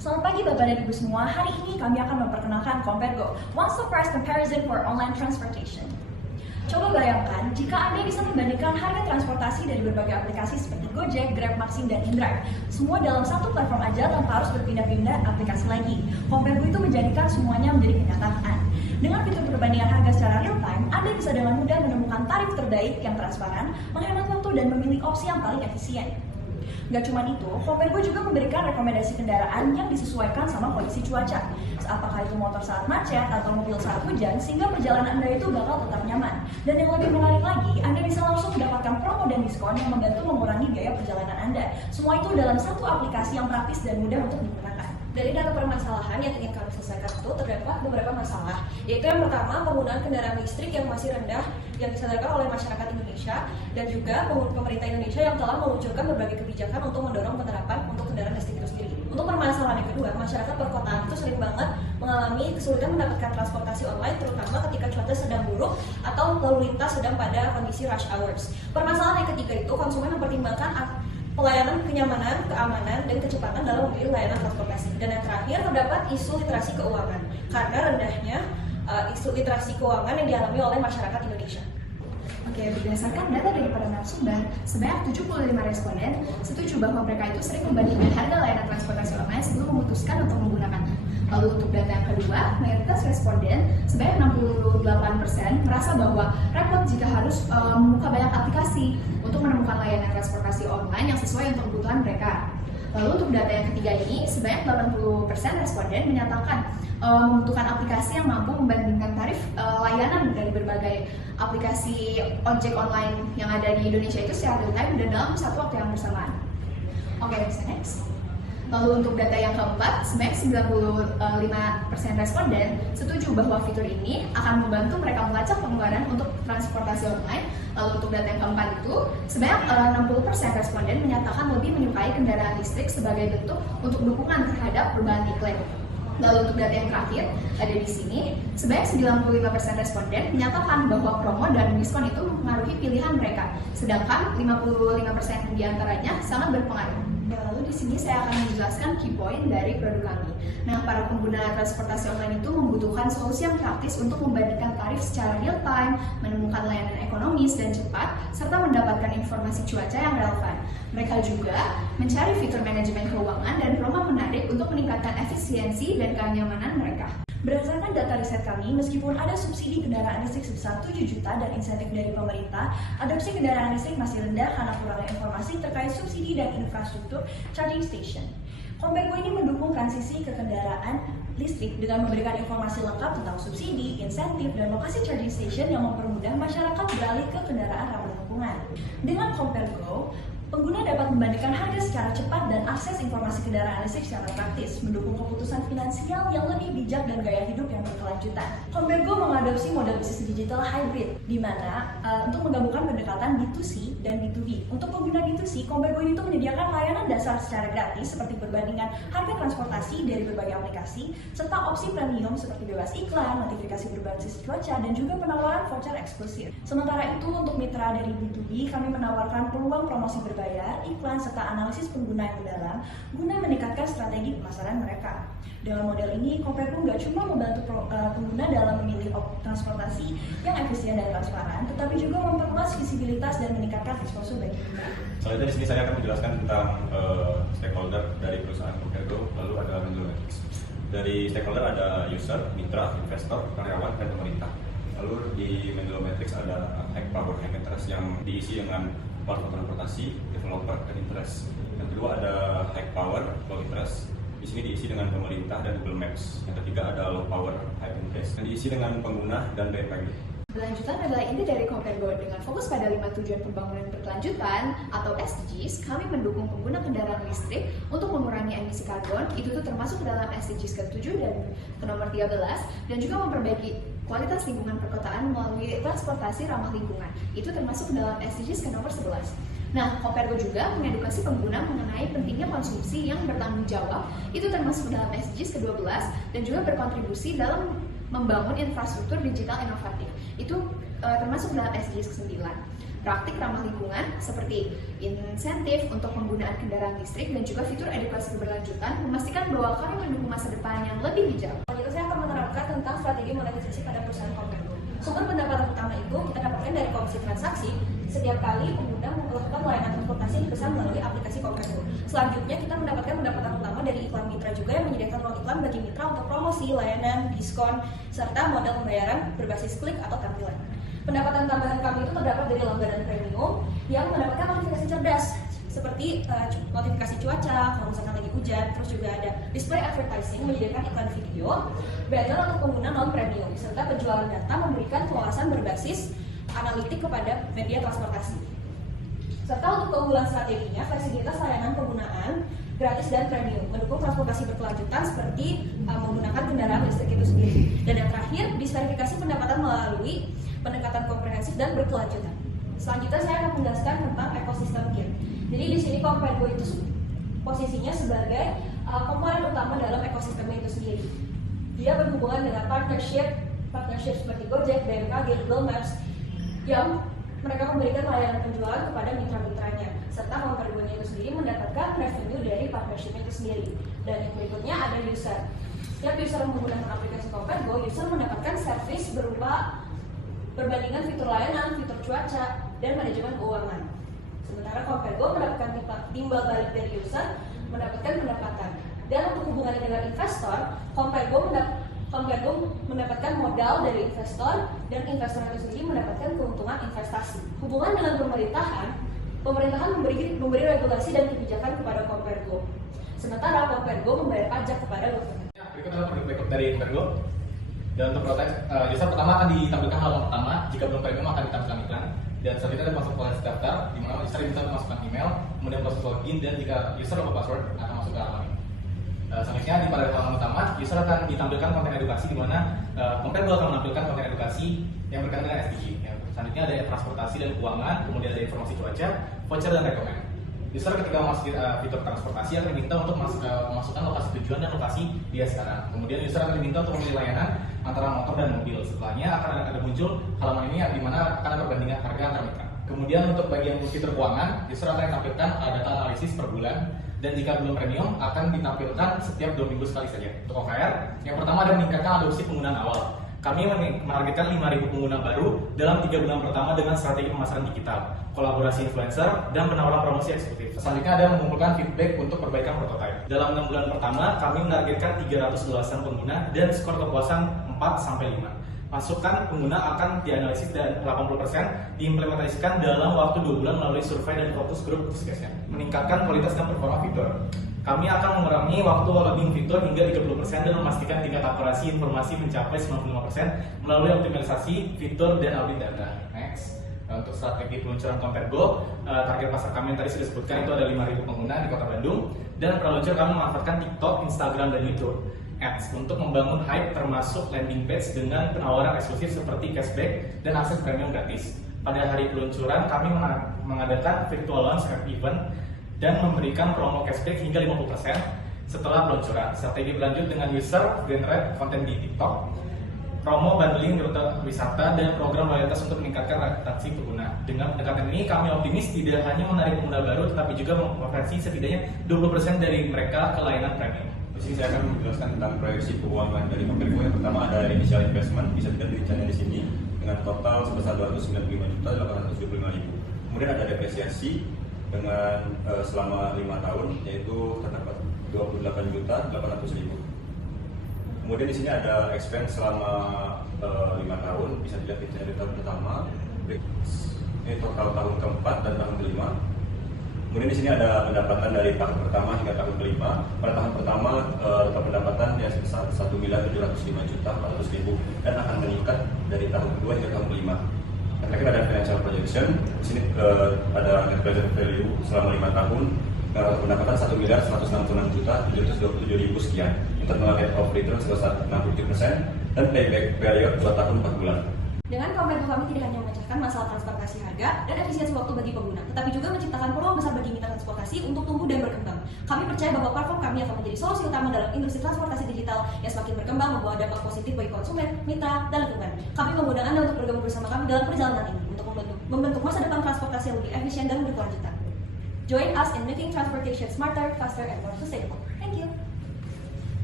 Selamat pagi Bapak dan Ibu semua, hari ini kami akan memperkenalkan Kompergo, one-stop price comparison for online transportation. Coba bayangkan jika Anda bisa membandingkan harga transportasi dari berbagai aplikasi seperti Gojek, Grab, Maxim, dan InDrive. Semua dalam satu platform aja tanpa harus berpindah-pindah aplikasi lagi. Kompergo itu menjadikan semuanya menjadi kenyataan. Dengan fitur perbandingan harga secara real time, Anda bisa dengan mudah menemukan tarif terbaik yang transparan, menghemat waktu, dan memilih opsi yang paling efisien. Gak cuma itu, Kompergo juga memberikan rekomendasi kendaraan yang disesuaikan sama kondisi cuaca. Apakah itu motor saat macet atau mobil saat hujan, sehingga perjalanan Anda itu bakal tetap nyaman. Dan yang lebih menarik lagi, Anda bisa langsung mendapatkan promo dan diskon yang membantu mengurangi biaya perjalanan Anda. Semua itu dalam satu aplikasi yang praktis dan mudah untuk digunakan. Dari data permasalahan yang ingin kami selesaikan itu terdapat beberapa masalah, yaitu yang pertama penggunaan kendaraan listrik yang masih rendah yang disadarkan oleh masyarakat Indonesia, dan juga pemerintah Indonesia yang telah meluncurkan berbagai kebijakan untuk mendorong penerapan untuk kendaraan listrik itu sendiri. Untuk permasalahan yang kedua, masyarakat perkotaan itu sering banget mengalami kesulitan mendapatkan transportasi online, terutama ketika cuaca sedang buruk atau lalu lintas sedang pada kondisi rush hours. Permasalahan yang ketiga itu konsumen mempertimbangkan pelayanan, kenyamanan, keamanan, dan kecepatan dalam memilih layanan transportasi. Dan yang terakhir terdapat isu literasi keuangan, karena rendahnya isu literasi keuangan yang dialami oleh masyarakat Indonesia. Oke, berdasarkan data dari para narasumber, sebanyak 75 responden setuju bahwa mereka itu sering membandingkan harga layanan transportasi online sebelum memutuskan untuk menggunakannya. Lalu untuk data yang kedua, mayoritas responden sebanyak 68% merasa bahwa repot jika harus membuka banyak aplikasi untuk menemukan layanan transportasi online yang sesuai untuk kebutuhan mereka. Lalu untuk data yang ketiga ini, sebanyak 80% responden menyatakan membutuhkan aplikasi yang mampu membandingkan tarif layanan dari berbagai aplikasi ojek online yang ada di Indonesia itu secara real time dan dalam satu waktu yang bersamaan. Oke, bisa next. Lalu untuk data yang keempat, sebanyak 95% responden setuju bahwa fitur ini akan membantu mereka melacak pengeluaran untuk transportasi online. Lalu untuk data yang keempat itu, sebanyak 60% responden menyatakan lebih menyukai kendaraan listrik sebagai bentuk untuk dukungan terhadap perubahan iklim. Lalu untuk data yang terakhir, ada di sini, sebanyak 95% responden menyatakan bahwa promo dan diskon itu mempengaruhi pilihan mereka, sedangkan 55% diantaranya sangat berpengaruh. Lalu di sini saya akan menjelaskan key point dari produk kami. Nah, para pengguna transportasi online itu membutuhkan solusi yang praktis untuk membandingkan tarif secara real time, menemukan layanan ekonomis dan cepat, serta mendapatkan informasi cuaca yang relevan. Mereka juga mencari fitur manajemen keuangan dan promo menarik untuk meningkatkan efisiensi dan kenyamanan mereka. Berdasarkan data riset kami, meskipun ada subsidi kendaraan listrik sebesar 7 juta dan insentif dari pemerintah, adopsi kendaraan listrik masih rendah karena kurangnya informasi terkait subsidi dan infrastruktur charging station. Kompergo ini mendukung transisi ke kendaraan listrik dengan memberikan informasi lengkap tentang subsidi, insentif, dan lokasi charging station yang mempermudah masyarakat beralih ke kendaraan ramah lingkungan. Dengan Kompergo, pengguna dapat membandingkan harga secara cepat dan akses informasi kendaraan listrik secara praktis, mendukung keputusan finansial yang lebih bijak dan gaya hidup yang berkelanjutan. Kompergo mengadopsi model bisnis digital hybrid, di mana untuk menggabungkan pendekatan B2C dan B2B. Untuk pengguna B2C, Kompergo itu menyediakan layanan dasar secara gratis seperti perbandingan harga transportasi dari berbagai aplikasi, serta opsi premium seperti bebas iklan, notifikasi berbasis cuaca, dan juga penawaran voucher eksklusif. Sementara itu, untuk mitra dari B2B, kami menawarkan peluang promosi berbayar, iklan, serta analisis pengguna yang mendalam guna meningkatkan strategi pemasaran mereka. Dengan model ini, Kompergo nggak cuma membantu pengguna dalam memilih transportasi yang efisien dan transparan, tetapi juga memperluas visibilitas dan meningkatkan exposure bagi pengguna. Selanjutnya di sini saya akan menjelaskan tentang stakeholder dari perusahaan Kompergo, lalu ada Menlo Metrics. Dari stakeholder ada user, mitra, investor, karyawan, dan pemerintah. Lalu di Menlo Metrics ada High Power High Interest yang diisi dengan platform transportasi, developer, dan interest. Yang kedua ada High Power Low Interest. Di sini diisi dengan pemerintah dan Google Maps. Yang ketiga ada Low Power High Interest dan diisi dengan pengguna dan BMPG. Berlanjutan adalah inti dari Kompergo. Dengan fokus pada 5 tujuan pembangunan berkelanjutan atau SDGs, kami mendukung pengguna kendaraan listrik untuk mengurangi emisi karbon, itu tuh termasuk dalam SDGs ke-7 dan ke-nomor 13, dan juga memperbaiki kualitas lingkungan perkotaan melalui transportasi ramah lingkungan, itu termasuk dalam SDGs ke-nomor 11. Nah, Kompergo juga mengedukasi pengguna mengenai pentingnya konsumsi yang bertanggung jawab, itu termasuk dalam SDGs ke-12, dan juga berkontribusi dalam membangun infrastruktur digital inovatif, itu termasuk dalam SDGs ke-9. praktik ramah lingkungan seperti insentif untuk penggunaan kendaraan listrik dan juga fitur edukasi berkelanjutan memastikan bahwa kami mendukung masa depan yang lebih hijau. Selanjutnya saya akan menerangkan tentang strategi monetisasi pada perusahaan Kompergo. Sumber pendapatan utama itu kita dapatkan dari komisi transaksi setiap kali pengguna melakukan layanan transportasi yang dipesan melalui aplikasi Kompergo. Selanjutnya kita mendapatkan pendapatan utama dari iklan mitra juga yang menyediakan ruang iklan bagi mitra untuk promosi, layanan, diskon, serta model pembayaran berbasis klik atau tampilan. Pendapatan tambahan kami itu terdapat dari langganan premium yang mendapatkan notifikasi cerdas seperti notifikasi cuaca, kalau misalkan lagi hujan, terus juga ada display advertising menyediakan iklan video, banner untuk pengguna non premium, serta penjualan data memberikan kewawasan berbasis analitik kepada media transportasi. Serta untuk keunggulan strateginya, fleksibilitas layanan penggunaan gratis dan premium, mendukung transportasi berkelanjutan seperti menggunakan kendaraan listrik itu sendiri. Dan yang terakhir, disverifikasi pendapatan melalui pendekatan komprehensif dan berkelanjutan. Selanjutnya saya akan menjelaskan tentang ekosistem KIR. Jadi di sini Kompergo itu posisinya sebagai komponen utama dalam ekosistemnya itu sendiri. Dia berhubungan dengan partnership seperti Gojek, BMKG, Google Maps yang mereka memberikan layanan penjualan kepada mitra-mitranya, serta Kompergo-nya itu sendiri mendapatkan revenue dari partnership itu sendiri. Dan yang berikutnya ada user. Setiap user menggunakan aplikasi Kompergo, user mendapatkan service berupa perbandingan fitur layanan, fitur cuaca, dan manajemen keuangan. Sementara Kompergo mendapatkan timbal balik dari user, mendapatkan pendapatan. Dan untuk hubungannya dengan investor, Kompergo mendapatkan modal dari investor, dan investor itu sendiri mendapatkan keuntungan investasi. Hubungan dengan pemerintahan memberi regulasi dan kebijakan kepada Kompergo. Sementara Kompergo membayar pajak kepada government. Berikut adalah produk backup dari Kompergo. Dan untuk proses, user pertama akan ditampilkan halaman pertama. Jika belum premium akan ditampilkan iklan. Dan selanjutnya ada masuk proses daftar, di mana user bisa memasukkan email, kemudian proses login, dan jika user lupa password akan masuk ke halaman ini. Selanjutnya di pada halaman utama, user akan ditampilkan konten edukasi di mana Kompergo akan menampilkan konten edukasi yang berkaitan dengan SDG. Selanjutnya ada transportasi dan keuangan, kemudian ada informasi cuaca, voucher dan rekomen. User ketika memasuki fitur transportasi akan diminta untuk memasukkan lokasi tujuan dan lokasi dia sekarang. Kemudian user akan diminta untuk memilih layanan antara motor dan mobil. Setelahnya akan ada muncul halaman ini di mana akan ada perbandingan harga antar mitra. Kemudian untuk bagian fitur keuangan, user akan ditampilkan data analisis per bulan. Dan jika belum premium akan ditampilkan setiap 2 minggu sekali saja. Untuk OKR, yang pertama ada meningkatkan adopsi penggunaan awal. Kami menargetkan 5.000 pengguna baru dalam 3 bulan pertama dengan strategi pemasaran digital, kolaborasi influencer, dan penawaran promosi eksekutif. Selanjutnya ada mengumpulkan feedback untuk perbaikan prototipe. Dalam 6 bulan pertama, kami menargetkan 300 ulasan pengguna dan skor kepuasan 4-5. Masukan pengguna akan dianalisis dan 80% diimplementasikan dalam waktu 2 bulan melalui survei dan fokus grup discussion. Meningkatkan kualitas dan performa fitur. Kami akan mengurangi waktu loading fitur hingga 30% dan memastikan tingkat akurasi informasi mencapai 95% melalui optimalisasi fitur dan audit data. Next. Untuk strategi peluncuran Kompergo, target pasar kami yang tadi sudah disebutkan itu ada 5.000 pengguna di Kota Bandung. Dan peluncuran kami memanfaatkan TikTok, Instagram, dan YouTube Ads untuk membangun hype termasuk landing page dengan penawaran eksklusif seperti cashback dan akses premium gratis. Pada hari peluncuran, kami mengadakan virtual launch event dan memberikan promo cashback hingga 50% setelah peluncuran. Strategi berlanjut dengan user generate konten di TikTok, promo bundling rute wisata, dan program loyalitas untuk meningkatkan reputasi pengguna. Dengan pendekatan ini, kami optimis tidak hanya menarik pengguna baru, tetapi juga mengonversi setidaknya 20% dari mereka ke layanan premium. Di sini saya akan menjelaskan tentang proyeksi keuangan dari Kompergo. Yang pertama ada initial investment, bisa dilihat rinciannya di sini dengan total sebesar 295.875.000. Kemudian ada depresiasi dengan selama 5 tahun, yaitu terdapat 28.800.000. Kemudian di sini ada expense selama 5 tahun, bisa dilihat di tahun pertama, ini total tahun keempat dan tahun kelima. Kemudian di sini ada pendapatan dari tahun pertama hingga tahun kelima. Pada tahun pertama total pendapatan yang sebesar 1.705.400.000 dan akan meningkat dari tahun kedua hingga tahun kelima. Dan terakhir ada financial projection. Di sini ada net present value selama 5 tahun. Pendapatan 1.166.727.000 sekian. Internal rate of return sebesar 67% dan payback period 2 tahun 4 bulan. Dengan Kompergo kami tidak hanya memecahkan masalah transportasi harga dan efisiensi waktu bagi pengguna, tetapi juga menciptakan peluang besar bagi mitra transportasi untuk tumbuh dan berkembang. Kami percaya bahwa platform kami akan menjadi solusi utama dalam industri transportasi digital yang semakin berkembang, membawa dampak positif bagi konsumen, mitra, dan lingkungan. Kami mengundang Anda untuk bergabung bersama kami dalam perjalanan ini untuk membantu membentuk masa depan transportasi yang lebih efisien dan berkelanjutan. Join us in making transportation smarter, faster, and more sustainable. Thank you.